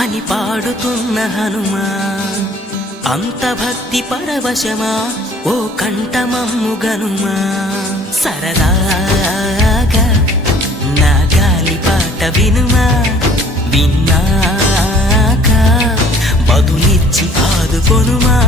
అని పాడుతున్న హనుమా, అంత భక్తి పరవశమా ఓ కంఠమమ్ము గనుమా. సరదాగా నా గాలి పాట వినుమా, విన్నాక బదులిచ్చి ఆదుకొనుమా.